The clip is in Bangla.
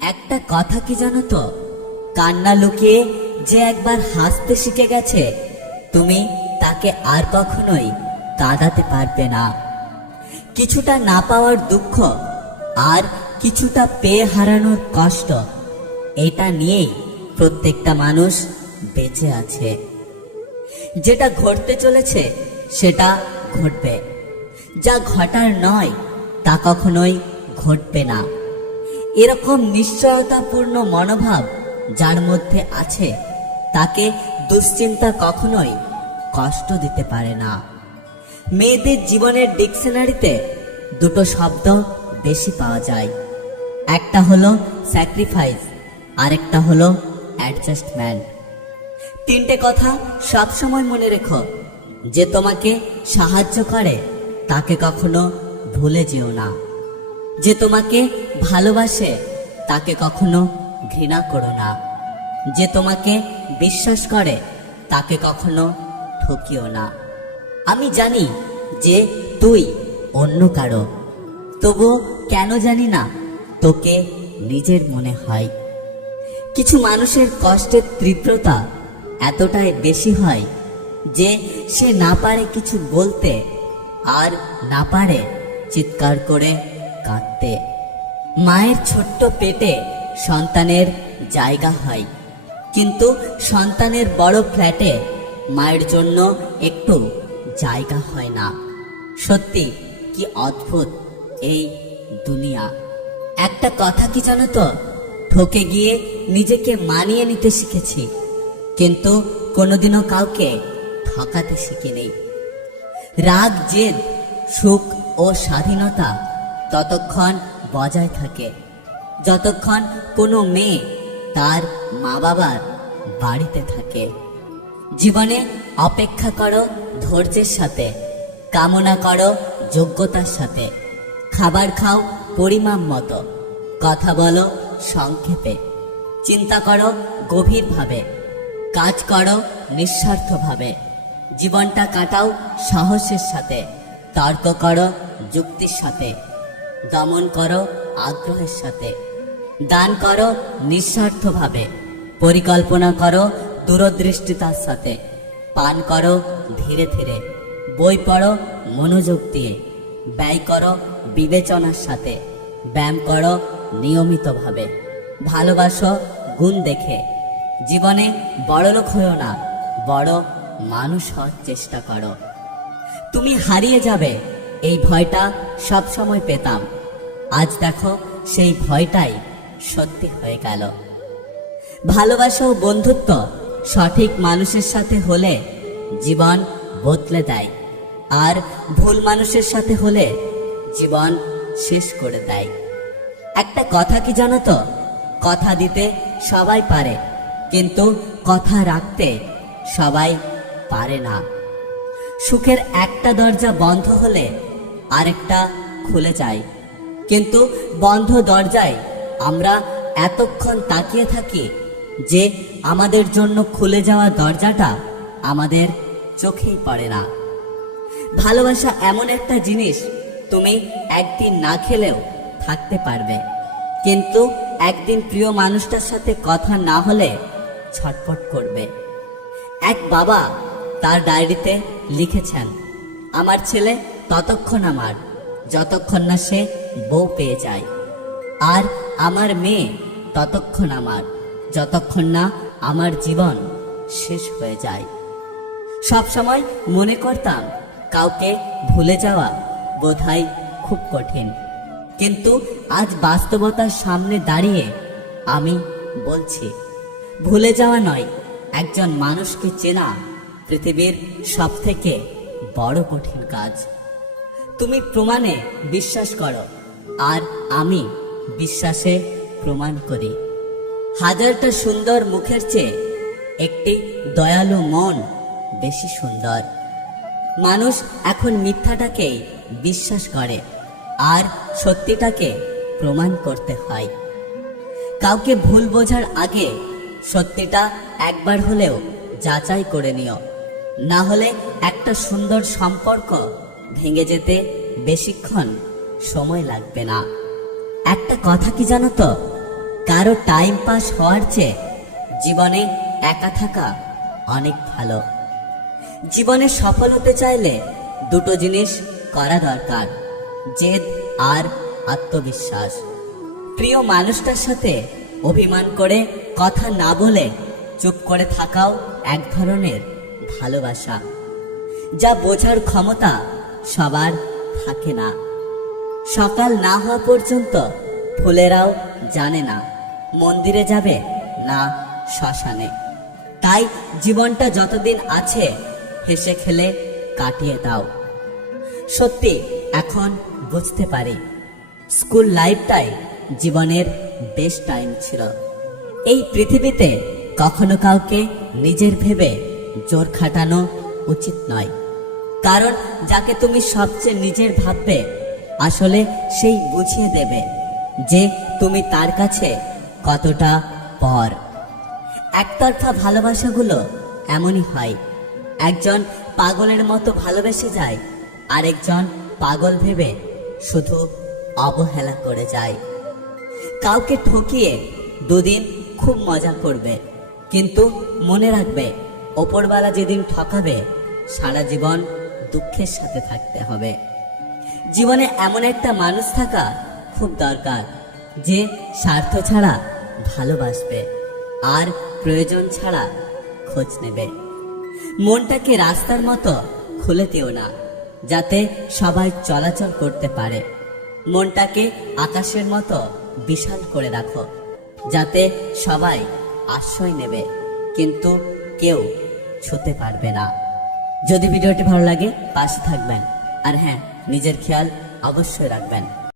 একটা কথা কি জানো তো, কান্না লুকিয়ে যে একবার হাসতে শিখে গেছে, তুমি তাকে আর কখনোই কাঁদাতে পারবে না। কিছুটা না পাওয়ার দুঃখ আর কিছুটা পেয়ে হারানোর কষ্ট, এটা নিয়েই প্রত্যেকটা মানুষ বেঁচে আছে। যেটা ঘটতে চলেছে সেটা ঘটবে, যা ঘটার নয় তা কখনোই ঘটবে না। এরকম নিশ্চয়তাপূর্ণ মনোভাব যার মধ্যে আছে, তাকে দুশ্চিন্তা কখনোই কষ্ট দিতে পারে না। মেয়েদের জীবনের ডিকশনারিতে দুটো শব্দ বেশি পাওয়া যায়, একটা হলো স্যাক্রিফাইস, আরেকটা হলো অ্যাডজাস্টমেন্ট। তিনটে কথা সবসময় মনে রেখো, যে তোমাকে সাহায্য করে তাকে কখনো ভুলে যেও না, যে তোমাকে ভালোবাসে তাকে কখনো ঘৃণা করো না, যে তোমাকে বিশ্বাস করে তাকে কখনো ঠকিও না। আমি জানি যে তুই অন্য কারো, তবুও কেন জানি না তোকে নিজের মনে হয়। কিছু মানুষের কষ্টের তীব্রতা এতটাই বেশি হয় যে সে না পারে কিছু বলতে, আর না পারে চিৎকার করে কাঁদতে। মায়ের ছোট্ট পেটে সন্তানের জায়গা হয়, কিন্তু সন্তানের বড় ফ্ল্যাটে মায়ের জন্য একটু জায়গা হয় না। সত্যি কি অদ্ভুত এই দুনিয়া। একটা কথা কি জানো তো, ঠকে গিয়ে নিজেকে মানিয়ে নিতে শিখেছি, কিন্তু কোনোদিনও কাউকে ঠকাতে শিখিনি। রাগ, জেদ, সুখ ও স্বাধীনতা ততক্ষণ বজায় থাকে যতক্ষণ কোনো মেয়ে তার মা বাবার বাড়িতে থাকে। জীবনে অপেক্ষা করো ধৈর্যের সাথে, কামনা করো যোগ্যতার সাথে, খাবার খাও পরিমাণ মতো, কথা বলো সংক্ষেপে, চিন্তা করো গভীরভাবে, কাজ করো নিঃস্বার্থভাবে, জীবনটা কাটাও সাহসের সাথে, তর্ক করো যুক্তির সাথে, দমন করো আগ্রহের সাথে, দান করো নিঃস্বার্থভাবে, পরিকল্পনা করো দূরদৃষ্টিতার সাথে, পান করো ধীরে ধীরে, বই পড়ো মনোযোগ দিয়ে, ব্যয় করো বিবেচনার সাথে, ব্যায়াম করো নিয়মিতভাবে, ভালোবাসো গুণ দেখে। জীবনে বড়লোক হয়েও না, বড় মানুষ হওয়ার চেষ্টা করো। তুমি হারিয়ে যাবে এই ভয়টা সবসময় পেতাম, আজ দেখো সেই ভয়টাই সত্যি হয়ে গেল। ভালোবাসা ও বন্ধুত্ব সঠিক মানুষের সাথে হলে জীবন বদলে দেয়, আর ভুল মানুষের সাথে হলে জীবন শেষ করে দেয়। একটা কথা কি জানো তো, কথা দিতে সবাই পারে, কিন্তু কথা রাখতে সবাই পারে না। সুখের একটা দরজা বন্ধ হলে আরেকটা খুলে যায়, কিন্তু বন্ধ দরজায় আমরা এতক্ষণ তাকিয়ে থাকি যে আমাদের জন্য খুলে যাওয়া দরজাটা আমাদের চোখেই পড়ে না। ভালোবাসা এমন একটা জিনিস, তুমি একদিন না খেলেও থাকতে পারবে, কিন্তু একদিন প্রিয় মানুষটার সাথে কথা না হলে ছটফট করবে। এক বাবা তার ডায়েরিতে লিখেছেন, আমার ছেলে ততক্ষণ আমার যতক্ষণ না সে বউ পেয়ে যায়, আর আমার মেয়ে ততক্ষণ আমার যতক্ষণ না আমার জীবন শেষ হয়ে যায়। সবসময় মনে করতাম কাউকে ভুলে যাওয়া বোধহয় খুব কঠিন, কিন্তু আজ বাস্তবতার সামনে দাঁড়িয়ে আমি বলছি, ভুলে যাওয়া নয়, একজন মানুষকে চেনা পৃথিবীর সবথেকে বড় কঠিন কাজ। তুমি প্রমাণে বিশ্বাস করো, আর আমি বিশ্বাসে প্রমাণ করি। হাজারটা সুন্দর মুখের চেয়ে একটি দয়ালু মন বেশি সুন্দর। মানুষ এখন মিথ্যাটাকেই বিশ্বাস করে, আর সত্যিটাকে প্রমাণ করতে হয়। কাউকে ভুল বোঝার আগে সত্যিটা একবার হলেও যাচাই করে নিও, না হলে একটা সুন্দর সম্পর্ক ভেঙে যেতে বেশিক্ষণ সময় লাগবে না। একটা কথা কি জানো তো, কারো টাইম পাস হওয়ার চেয়ে জীবনে একা থাকা অনেক ভালো। জীবনে সফল হতে চাইলে দুটো জিনিস করা দরকার, জেদ আর আত্মবিশ্বাস। প্রিয় মানুষটার সাথে অভিমান করে কথা না বলে চুপ করে থাকাও এক ধরনের ভালোবাসা। যা বোঝার ক্ষমতা সবার থাকে না। সকাল না হওয়া পর্যন্ত ফুলেরাও জানে না মন্দিরে যাবে না শ্মশানে। তাই জীবনটা যতদিন আছে হেসে খেলে কাটিয়ে দাও। সত্যি এখন বুঝতে পারি স্কুল লাইফটাই জীবনের বেস্ট টাইম ছিল। এই পৃথিবীতে কখনো কাউকে নিজের ভেবে জোর খাটানো উচিত নয়, কারণ যাকে তুমি সবচেয়ে নিজের ভাববে আসলে সেই বুঝিয়ে দেবে যে তুমি তার কাছে কতটা পর। একতরফা ভালোবাসাগুলো এমনই হয়, একজন পাগলের মতো ভালোবেসে যায়, আরেকজন পাগল ভেবে শুধু অবহেলা করে যায়। কাউকে ঠকিয়ে দুদিন খুব মজা করবে, কিন্তু মনে রাখবে ওপরওয়ালা যেদিন ঠকাবে সারা জীবন দুঃখের সাথে থাকতে হবে। জীবনে এমন একটা মানুষ থাকা খুব দরকার যে স্বার্থ ছাড়া ভালোবাসবে আর প্রয়োজন ছাড়া খোঁজ নেবে। মনটাকে রাস্তার মতো খুলে দিও না যাতে সবাই চলাচল করতে পারে। মনটাকে আকাশের মতো বিশাল করে রাখো যাতে সবাই আশ্রয় নেবে কিন্তু কেউ ছুতে পারবে না। যদি ভিডিওটি ভালো লাগে পাশে থাকবেন, আর হ্যাঁ, নিজের খেয়াল অবশ্যই রাখবেন।